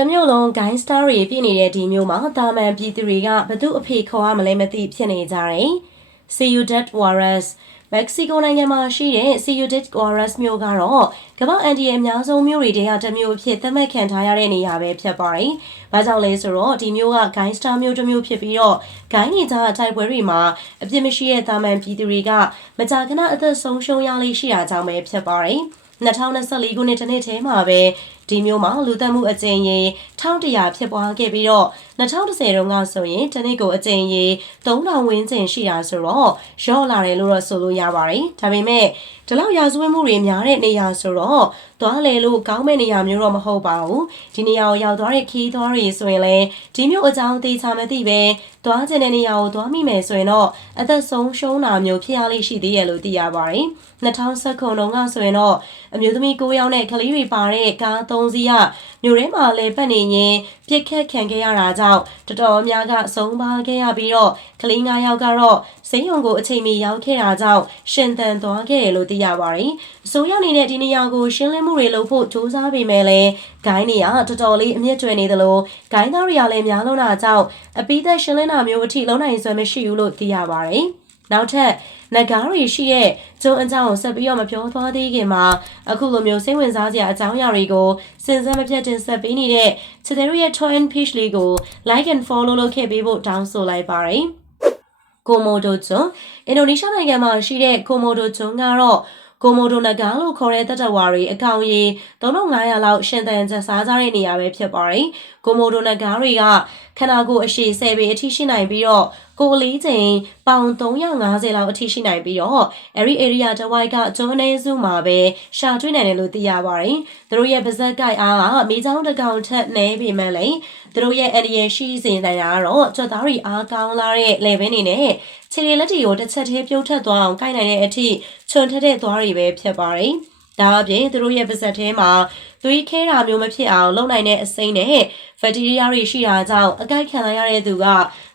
တမျိုးလုံး gain star တွေပြည့်နေတဲ့ဒီမျိုးမှာတာမန်ပြည်သူတွေကဘသူအဖေခေါ်ရမလဲမသိဖြစ်နေကြတယ်။ Ciudad Juarez မက္ကဆီကိုနိုင်ငံမှာရှိတဲ့ Ciudad Juarez မြို့ကတော့ကမ္ဘာအန်ဒီရဲ့အများဆုံးမြို့တွေထဲကတစ်မြို့အဖြစ်သတ်မှတ်ခံထားရတဲ့နေရာပဲဖြစ်ပါတယ်။ဘာကြောင့်လဲဆိုတော့ဒီမြို့က gain star မြို့တစ်မြို့ဖြစ်ပြီးတော့ gain နေကြတိုက်ပွဲတွေမှာအပြစ်မရှိတဲ့တာမန်ပြည်သူတွေကမကြာခဏအသက်ဆုံးရှုံးရလေးရှိတာကြောင့်ပဲဖြစ်ပါတယ်။2024ခုနှစ်တစ်နှစ်ထဲမှာပဲဒီမျိုးမှာလူသက်မှုအကြိမ်ရေ1100ဖြစ်ပွားခဲ့ပြီးတော့2010တုန်းကဆိုရင်တစ်နှစ်ကိုအကြိမ်ရေ3000ဝန်းကျင်ရှိတာဆိုတော့ရော့လာတယ်လို့တော့ဆိုလို့ရပါတယ်။ဒါပေမဲ့ဒီလောက်ရာဇဝတ်မှုတွေများတဲ့နေရာဆိုတော့သွားလေလို့ကောင်းမဲ့နေရာမျိုးတော့မဟုတ်ပါဘူး။ဒီနေရာကိုရောက်သွားတဲ့ခီးသွားတွေဆိုရင်လည်းဒီမျိုးအကြောင်းသိချမသိပဲသွားကျင်တဲ့နေရာကိုသွားမိမယ်ဆိုရင်တော့အသက်ဆုံးရှုံးတာမျိုးဖြစ်ရလိမ့်ရှိသေးရလို့သိရပါတယ်။2019ခုနှစ်ကဆိုရင်တော့အမျိုးသမီး9ယောက်နဲ့ကလေးတွေပါတဲ့ကား3စီးကမြို့ထဲမှာလဲပတ်နေရင်ပြစ်ခတ်ခံခဲ့ရတာကြောင့်တော်တော်များကဆုံးပါခဲ့ရပြီးတော့ကလေး9ယောက်ကတော့စိမ်းရုံကိုအချိန်မီရောက်ခဲ့တာကြောင့်ရှင်သန်သွားခဲ့တယ်လို့သိရပါတယ်။အစိုးရအနေနဲ့ဒီနေရာကိုရှင်းလင်းမှုတွေလုပ်ဖို့စူးစမ်းပေမဲ့လည်းဂိုင်းနေရတော်တော်လေးအမြင့်ကျွယ်နေသလိုဂိုင်းသားတွေကလည်းများလုံးတာကြောင့်အပိသက်ရှင်းလင်းတာမျိုးအထိလုံးနိုင်စွမ်းမရှိဘူးလို့သိရပါတယ်။နောက်ထပ်နဂါးရီရှိရဲ့ကျုံအကြောင်းဆက်ပြီးတော့မပြောသွားသေးခင်မှာအခုလိုမျိုးစိတ်ဝင်စားစရာအကြောင်းအရာတွေကိုစဉ်ဆက်မပြတ်တင်ဆက်ပေးနေတဲ့ချစ်တဲ့ရဲ့ Twin Page လေးကို like and follow လုပ်ခဲ့ပေးဖို့တောင်းဆိုလိုက်ပါတယ်။ Komodo ကျွန်းအင်ဒိုနီးရှားနိုင်ငံမှာရှိတဲ့ Komodo ကျွန်းကတော့ကိုမိုဒိုနဂါလို့ခေါ်တဲ့တပ်တော်ဝါတွေအကောင်ရေ3500လောက်ရှင်သန်ကျစားကြတဲ့နေရာပဲဖြစ်ပါတယ်။ကိုမိုဒိုနဂါတွေကခန္ဓာကိုယ်အရှည်10ပေအထိရှိနိုင်ပြီးတော့ကိုအလေးချိန်ပေါင်350လောက်အထိရှိနိုင်ပြီးတော့အဲ့ဒီ area တစ်ဝိုက်ကကျွန်းအနေစုမှာပဲရှာတွေ့နိုင်တယ်လို့သိရပါတယ်။သူတို့ရဲ့ပါဇက်ကိုက်အားကမိချောင်းတစ်ကောင်ထက်နည်းပေမဲ့လည်းသူတို့ရဲ့အရီယရှိစေနိုင်တာကတော့ကြွက်သားတွေအားကောင်းလာတဲ့ level နေနဲ့ခြေလက်တွေကိုတစ်ချက်သေးပြုတ်ထက်သွားအောင်ကိုက်နိုင်တဲ့အထိချွန်ထက်တဲ့သွားတွေပဲဖြစ်ပါတယ်။ဒါအပြင်သူတို့ရဲ့ပါဇက်ထဲမှာသွေးခဲတာမျိုးမဖြစ်အောင်လုပ်နိုင်တဲ့အစိမ်းနဲ့ဘက်တီးရီးယားတွေရှိတာကြောင့်အကိုက်ခံရတဲ့သူက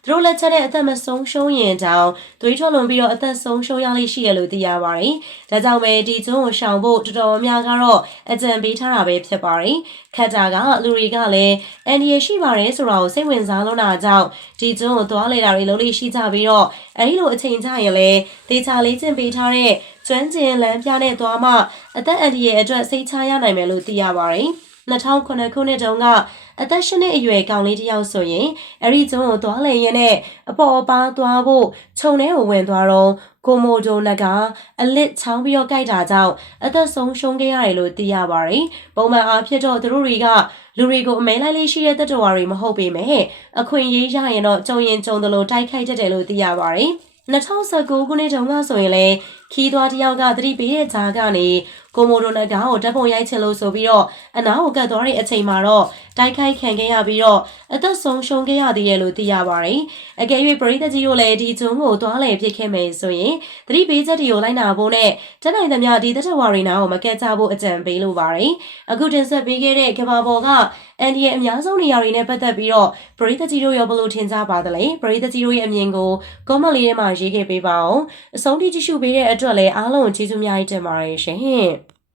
သူတို့လက်ချက်နဲ့အသက်မဆုံးရှုံးရင်တောင်သွေးထွက်လွန်ပြီးတော့အသက်ဆုံးရှုံးရလိမ့်ရှိရလို့သိရပါတယ်။ဒါကြောင့်ပဲဒီကျွန်းကိုရှောင်ဖို့တော်တော်များကတော့အကြံပေးထားတာပဲဖြစ်ပါတယ်။ခက်တာကလူတွေကလည်းအန်ဒီရရှိပါတယ်ဆိုတာကိုစိတ်ဝင်စားလို့တာကြောင့်ဒီကျွန်းကိုသွားလေတာတွေလုံးလေးရှိကြပြီးတော့အဲဒီလိုအချိန်ကြရင်လည်းဒေချာလေးကျင့်ပေးထားတဲ့ကျွမ်းကျင်လမ်းပြနဲ့သွားမှအသက်အန်ဒီရဲ့အတွက်စိတ်ချရနိုင်မယ်လို့သိရပါတယ်။2009ခုနှစ်တုန်းကအသက်8နှစ်အရွယ်ကောင်လေးတစ်ယောက်ဆိုရင်အဲ့ဒီကျွန်းကိုသွားလေရင်နဲ့အပေါ်အပါသွားဖို့ခြုံထဲကိုဝင်သွားတော့ကိုမိုဒိုနဂါအလစ်ချောင်းပြီးတော့ကြိုက်တာကြောင့်အသက်ဆုံးရှုံးခဲ့ရတယ်လို့သိရပါတယ်။ပုံမှန်အားဖြင့်တော့သူတို့တွေကလူတွေကိုအမဲလိုက်လေးရှိတဲ့တပ်တော်တွေမဟုတ်ပေမဲ့အခွင့်အရေးရရင်တော့ကြုံရင်ကြုံသလိုတိုက်ခိုက်တတ်တယ်လို့သိရပါတယ်။2019ခုနှစ်တုန်းကဆိုရင်လည်းခီးသွားတစ်ယောက်ကသတိပေးတဲ့ကြားကနေကိုမိုဒိုနဂါကိုတပ်ပုံရိုက်ချင်လို့ဆိုပြီးတော့အနားကိုကတ်သွားတဲ့အချိန်မှာတော့တိုက်ခိုက်ခံခဲ့ရပြီးတော့အသက်ဆုံးရှုံးခဲ့ရသေးတယ်လို့သိရပါတယ်။အကယ်၍ပရိသတ်ကြီးတို့လည်းဒီကျွန်းကိုသွားလည်ဖြစ်ခဲ့မယ်ဆိုရင်သတိပေးချက်တွေကိုလိုက်နာဖို့နဲ့တတ်နိုင်သမျှဒီတပ်တော်ဝါရီနာကိုမကတ်ကြဖို့အကြံပေးလိုပါတယ်။အခုတင်ဆက်ပေးခဲ့တဲ့ကမ္ဘာပေါ်ကအန်ဒီရဲ့အများဆုံးနေရာတွေနဲ့ပတ်သက်ပြီးတော့ပရိသတ်ကြီးတို့ရောဘယ်လိုထင်ကြပါသလဲပရိသတ်ကြီးတို့ရဲ့အမြင်ကို comment လေးထဲမှာရေးခဲ့ပေးပါအောင်အဆုံးထိကြည့်ရှုပေးတဲ့အတွက်လည်းအားလုံးကျေးဇူးများကြီးတင်ပါတယ်ရှင်